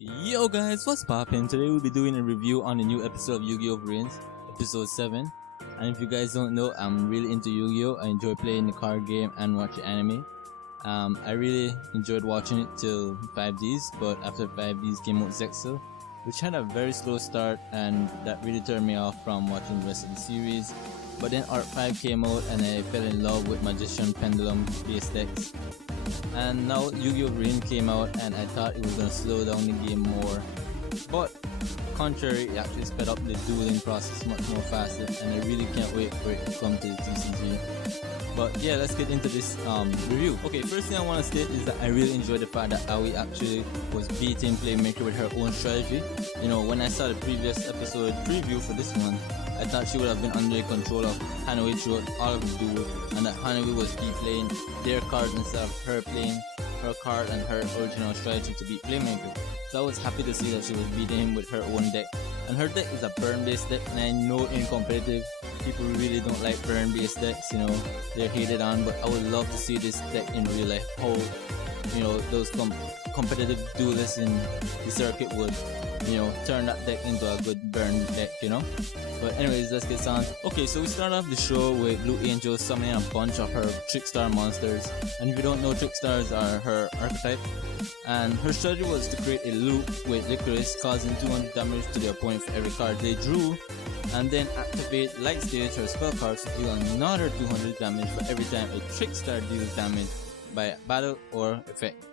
Yo guys, what's poppin'? Today we'll be doing a review on the new episode of Yugioh Vrains, episode 7. And if you guys don't know, I'm really into Yu-Gi-Oh! I enjoy playing the card game and watching anime. I really enjoyed watching it till 5Ds, but after 5Ds came out Zexel, which had a very slow start, and that really turned me off from watching the rest of the series. But then Art 5 came out and I fell in love with Magician Pendulum base decks. And now Yugioh Vrains came out and I thought it was going to slow down the game more. But contrary, it actually sped up the dueling process much more faster, and I really can't wait for it to come to the TCG. But yeah, let's get into this review. Okay, first thing I want to state is that I really enjoyed the fact that Aoi actually was beating Playmaker with her own strategy. You know, when I saw the previous episode preview for this one, I thought she would have been under the control of Hanoi throughout all of the duel, and that Hanoi was playing their cards instead of her playing her card and her original strategy to beat Playmaker. So I was happy to see that she was beating him with her own deck. And her deck is a burn based deck, and I know in competitive people really don't like burn based decks, you know, they're hated on, but I would love to see this deck in real life, how, you know, those competitive duelists in the circuit would, you know, turn that deck into a good burn deck, you know. But anyways, let's get on. Okay, so we start off the show with Blue Angel summoning a bunch of her Trickstar monsters. And if you don't know, Trickstars are her archetype. And her strategy was to create a loop with Licorice, causing 200 damage to the opponent for every card they drew. And then activate Light Stage, her spell cards, to deal another 200 damage for every time a Trickstar deals damage by battle or effect.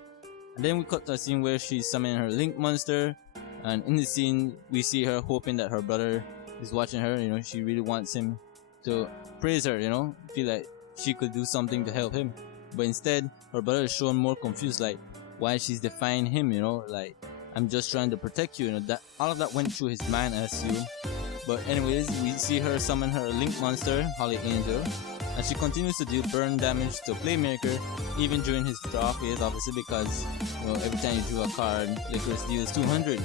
And then we cut to a scene where she's summoning her Link monster. And in the scene, we see her hoping that her brother is watching her, you know, she really wants him to praise her, you know, feel like she could do something to help him. But instead, her brother is showing more confused, like why she's defying him, you know, like, I'm just trying to protect you, you know, that all of that went through his mind, I assume. But anyways, we see her summon her Link monster, Holly Angel, and she continues to deal burn damage to Playmaker even during his draw phase, obviously, because, you know, every time you drew a card, Licorice deals 200.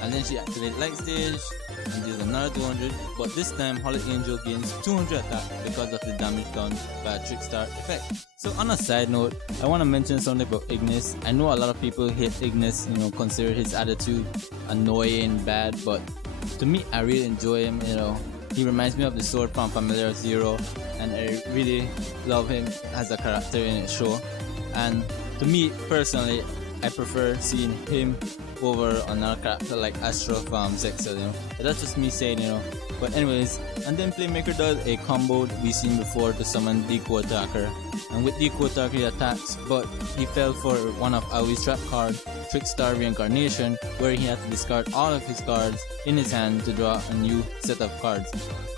And then she activates Light Stage and deals another 200, but this time Holly Angel gains 200 attack because of the damage done by a Trickstar effect. So on a side note, I want to mention something about Ignis. I know a lot of people hate Ignis, you know, consider his attitude annoying, bad, but to me, I really enjoy him, you know. He reminds me of the sword from Familiar Zero, and I really love him as a character in the show. And to me personally, I prefer seeing him over another character like Astro from Zexel, you know. But that's just me saying, you know. But anyways, and then Playmaker does a combo we seen before to summon Deco Attacker. And with Deco Attacker he attacks, but he fell for one of Aoi's trap card, Trickstar Reincarnation, where he had to discard all of his cards in his hand to draw a new set of cards.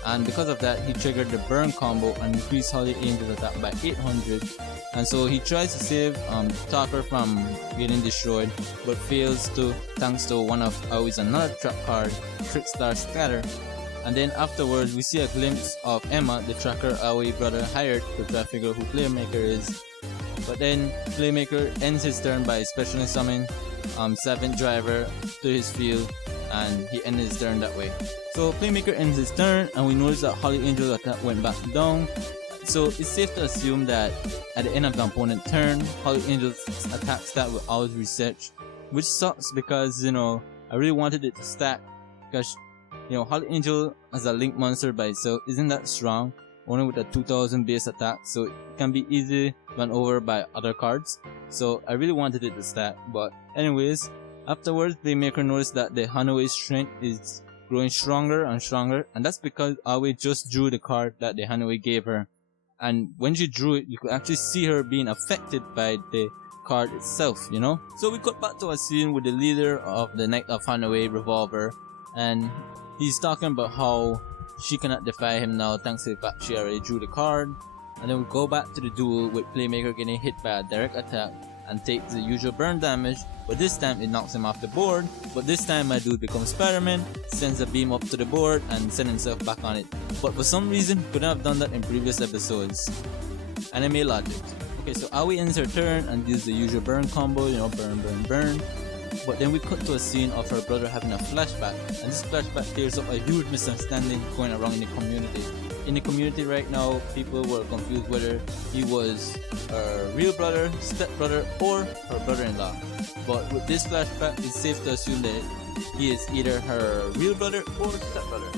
And because of that, he triggered the burn combo and increased Holly Angel's attack by 800. And so he tries to save Talker from getting destroyed, but fails to thanks to one of Aoi's another trap card, Trickstar Scatter. And then afterwards, we see a glimpse of Emma, the tracker Aoi brother hired to try to figure out who Playmaker is. But then Playmaker ends his turn by specially summoning Savant Driver to his field, and he ended his turn that way. So Playmaker ends his turn, and we notice that Holly Angel's attack went back down. So it's safe to assume that at the end of the opponent's turn, Holly Angel's attack stat will always reset, which sucks because, you know, I really wanted it to stack, because, you know, Holly Angel as a Link monster by itself isn't that strong, only with a 2000 base attack, so it can be easily run over by other cards. So I really wanted it to stack, but anyways, afterwards Playmaker noticed that the Hanoi's strength is growing stronger and stronger, and that's because Aoi just drew the card that the Hanoi gave her. And when she drew it, you could actually see her being affected by the card itself, you know? So we got back to a scene with the leader of the Knight of Hanoi, Revolver, and he's talking about how she cannot defy him now thanks to the fact she already drew the card. And then we go back to the duel with Playmaker getting hit by a direct attack and takes the usual burn damage, but this time it knocks him off the board. But this time my dude becomes Spider-Man, sends a beam up to the board and sends himself back on it. But for some reason, couldn't have done that in previous episodes. Anime logic. Okay, so Aoi ends her turn and deals the usual burn combo, you know, burn, burn, burn. But then we cut to a scene of her brother having a flashback, and this flashback clears up a huge misunderstanding going around in the community. in the community right now, people were confused whether he was her real brother, stepbrother, or her brother-in-law. But with this flashback, it's safe to assume that he is either her real brother or stepbrother.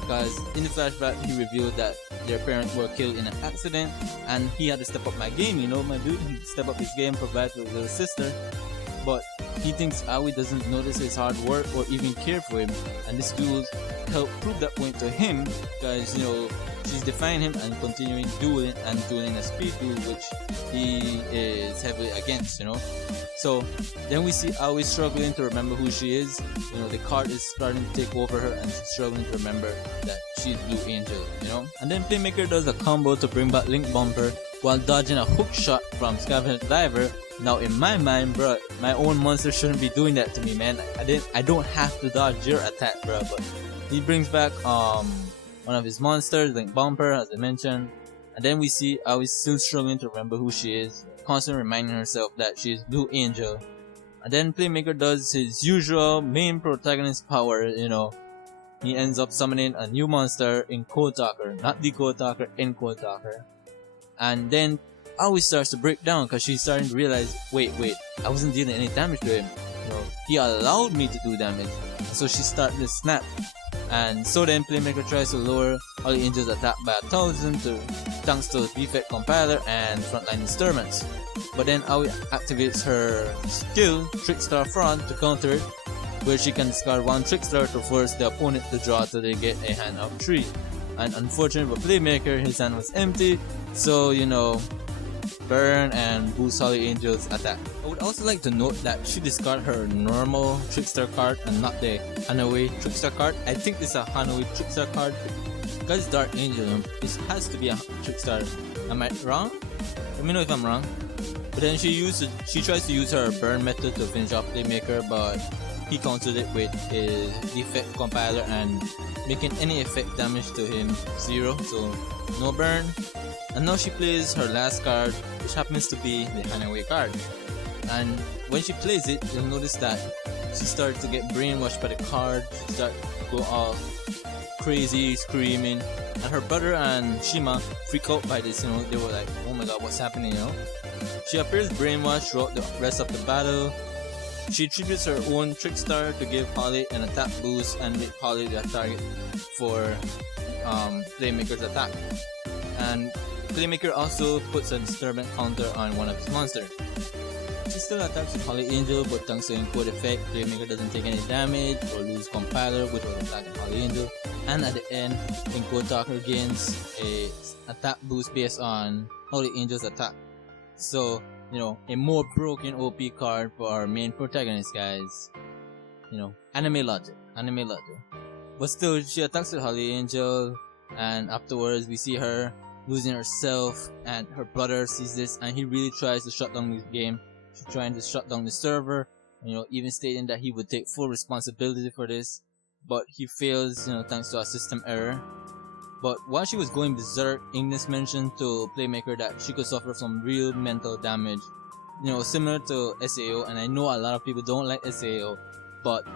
Because in the flashback, he revealed that their parents were killed in an accident, and he had to step up my game, you know, my dude. He step up his game, provide for his little sister. But he thinks Aoi doesn't notice his hard work or even care for him, and this duel helped prove that point to him, because you know she's defying him and continuing dueling a speed duel, which he is heavily against, you know. So then we see Aoi struggling to remember who she is. You know, the card is starting to take over her, and she's struggling to remember that she's Blue Angel, you know. And then Playmaker does a combo to bring back Link Bumper while dodging a hook shot from Scavenger Diver. Now in my mind, bro, my own monster shouldn't be doing that to me, man. I don't have to dodge your attack, bro. But he brings back one of his monsters, Link Bumper, as I mentioned. And then we see Aoi's still struggling to remember who she is, constantly reminding herself that she is Blue Angel. And then Playmaker does his usual main protagonist power, you know. He ends up summoning a new monster in Code Talker, not the Code Talker, in Code Talker. And then Aoi starts to break down because she's starting to realize, wait, I wasn't dealing any damage to him. You know, he allowed me to do damage. So she's starting to snap. And so then Playmaker tries to lower Holy Angel's attack by 1,000 thanks to Defect Compiler and Frontline Disturbance. But then Aoi activates her skill, Trickstar Front, to counter it, where she can discard one Trickstar to force the opponent to draw till they get a hand of 3. And unfortunately for Playmaker, his hand was empty, so you know, burn and boost Holy Angel's attack. I would also like to note that she discarded her normal Trickstar card and not the Hanaway Trickstar card. I think this is a Hanaway Trickstar card because it's Dark Angel. This has to be a Trickstar. Am I wrong? Let me know if I'm wrong. But then she tries to use her burn method to finish off Playmaker, but he countered it with his Defect Compiler and making any effect damage to him 0, so no burn. And now she plays her last card, which happens to be the Hanaway card. And when she plays it, you'll notice that she starts to get brainwashed by the card. She starts to go all crazy, screaming. And her brother and Shima freak out by this, you know. They were like, oh my god, what's happening, you know. She appears brainwashed throughout the rest of the battle. She attributes her own Trickstar to give Holly an attack boost and make Holly the target for Playmaker's attack. And Playmaker also puts a disturbance counter on one of his monsters. She still attacks with Holy Angel, but thanks to encode effect, Playmaker doesn't take any damage or lose Compiler, which was attacking Holy Angel. And at the end, Encode Talker gains a attack boost based on Holy Angel's attack. So, you know, a more broken OP card for our main protagonist, guys. You know, anime logic. But still, she attacks with Holy Angel, and afterwards we see her losing herself, and her brother sees this, and he really tries to shut down this game. She's trying to shut down the server, you know, even stating that he would take full responsibility for this, but he fails, you know, thanks to a system error. But while she was going berserk, Ignis mentioned to Playmaker that she could suffer some real mental damage, you know, similar to SAO. And I know a lot of people don't like SAO, but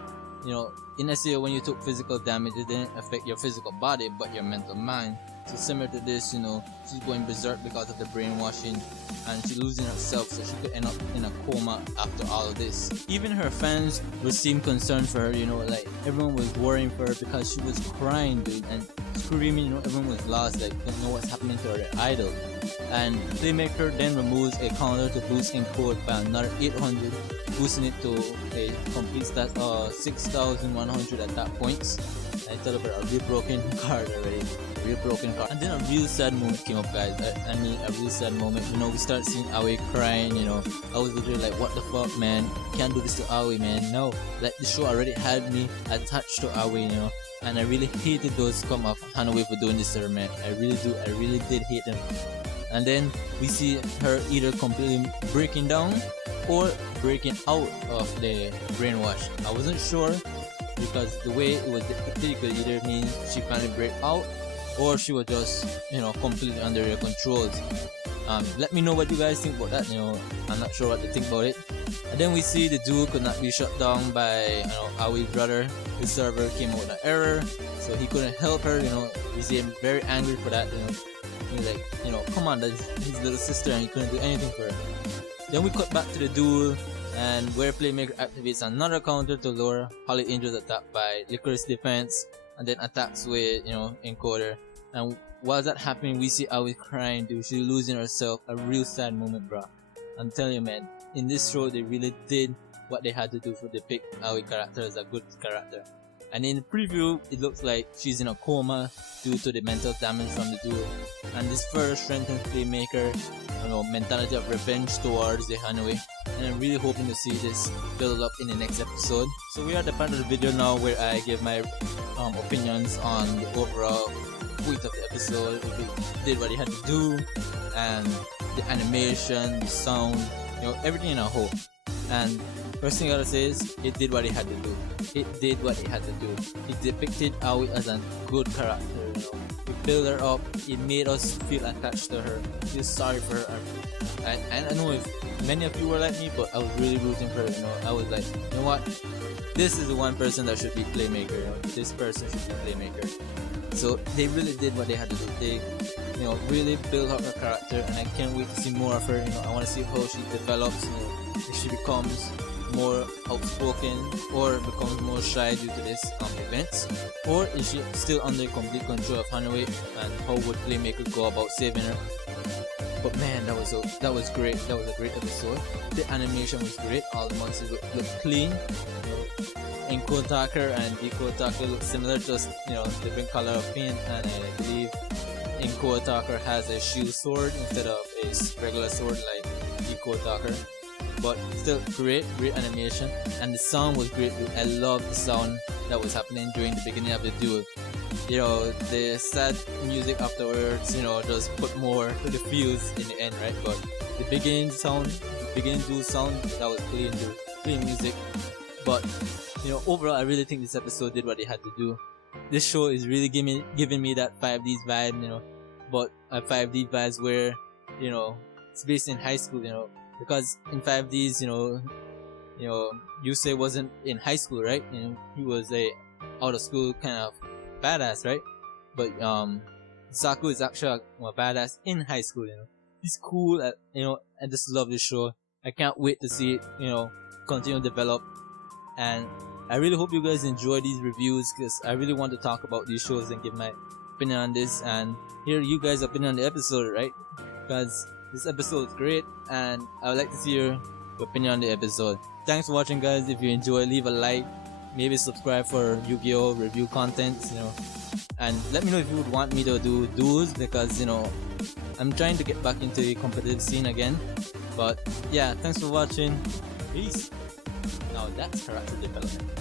you know, in SAO when you took physical damage, it didn't affect your physical body but your mental mind. So similar to this, you know, she's going berserk because of the brainwashing, and she's losing herself, so she could end up in a coma after all of this. Even her fans would seem concerned for her, you know, like everyone was worrying for her because she was crying, dude, and screaming, you know, everyone was lost, like don't know what's happening to her idol. And Playmaker then removes a counter to boost encode by another 800, boosting it to a complete stat of 6,100 attack points. I thought about a real broken card already. Real broken card. And then a real sad moment came up, guys. I mean, a real sad moment. You know, we start seeing Aoi crying, you know. I was literally like, what the fuck, man? Can't do this to Aoi, man. No. Like, the show already had me attached to Aoi, you know. And I really hated those come off Hanaway for doing this to her, man. I really do. I really did hate them. And then we see her either completely breaking down or breaking out of the brainwash. I wasn't sure, because the way it was depicted could either mean she finally break out or she was just, you know, completely under your controls. Let me know what you guys think about that. I'm not sure what to think about it. And then we see the duel could not be shut down by Aoi's brother. His server came out with an error, so he couldn't help her. We see him very angry for that. He's like, come on, that's his little sister, and he couldn't do anything for her. Then we cut back to the duel, and where Playmaker activates another counter to lure Holly Angel's attack by Licorice defense, and then attacks with Encoder. And while that happening, we see Aoi crying, dude. She's losing herself. A real sad moment, bro. I'm telling you, man. In this show, they really did what they had to do for depict Aoi character as a good character. And in the preview, it looks like she's in a coma due to the mental damage from the duel. And this further strengthens Playmaker, mentality of revenge towards the Hanoi. And I'm really hoping to see this build up in the next episode. So we are at the part of the video now where I give my opinions on the overall point of the episode, if it did what it had to do, and the animation, the sound, everything in a whole. And first thing I gotta say is, it did what it had to do. It did what it had to do. It depicted Aoi as a good character. It built her up. It made us feel attached to her, feel sorry for her. And I know if many of you were like me, but I was really rooting for her. I was like, you know what? This is the one person that should be Playmaker. This person should be Playmaker. So they really did what they had to do. They, really built up her character, and I can't wait to see more of her. I want to see how she develops. If she becomes more outspoken or becomes more shy due to this events, or is she still under complete control of Hanoi, and how would Playmaker go about saving her? But man, that was great. That was a great episode. The animation was great. All the monsters looked clean. Encoder and Decode look similar, just different color of paint, and I believe Encoder has a shield sword instead of a regular sword like Decode. But still great animation, and the sound was great. I love the sound that was happening during the beginning of the duel. The sad music afterwards, just put more to the feels in the end, right? But the beginning duel sound, that was clean music. But overall, I really think this episode did what it had to do. This show is really giving me that 5D's vibe, but a 5D vibes where, it's based in high school, because in 5D's, Yusei wasn't in high school, right? He was a out of school kind of badass, right? But Yusaku is actually a badass in high school. He's cool. I just love this show. I can't wait to see it, continue to develop. And I really hope you guys enjoy these reviews, because I really want to talk about these shows and give my opinion on this and hear you guys' opinion on the episode, right? Because this episode is great, and I would like to see your opinion on the episode. Thanks for watching, guys. If you enjoy, leave a like, maybe subscribe for Yu-Gi-Oh review content, and let me know if you would want me to do duels, because I'm trying to get back into the competitive scene again. But yeah, thanks for watching. Peace. Now that's character development.